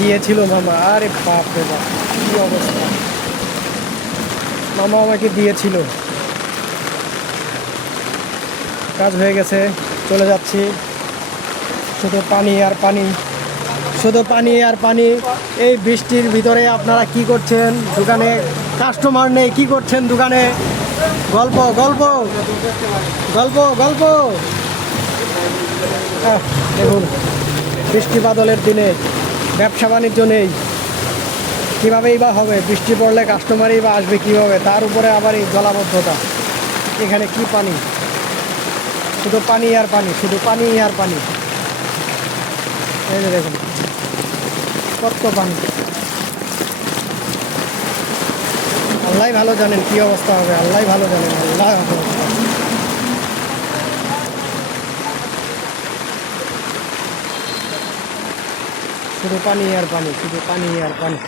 দিয়েছিল মামা। আরে বাপ রে বাপ, কি অবস্থা! মামা আমাকে দিয়েছিল, কাজ হয়ে গেছে, চলে যাচ্ছি। শুধু পানি আর পানি, শুধু পানি আর পানি। এই বৃষ্টির ভিতরে আপনারা কি করছেন? দোকানে কাস্টমার নেই, কি করছেন দোকানে? গল্প গল্প গল্প গল্প। দেখুন, বৃষ্টি বাদলের দিনে ব্যবসা বাণিজ্য নেই, কীভাবেই বা হবে? বৃষ্টি পড়লে কাস্টমারই বা আসবে কীভাবে? তার উপরে আবার এই জলাবদ্ধতা। এখানে কি পানি, শুধু পানি আর পানি, শুধু পানি আর পানি। এই যে দেখুন কত পানি। আল্লাহ ভালো জানেন কি অবস্থা হবে, আল্লাহ ভালো জানেন, আল্লাহ ভালো জানেন। শুধু পানি আর পানি, শুধু পানি আর পানি।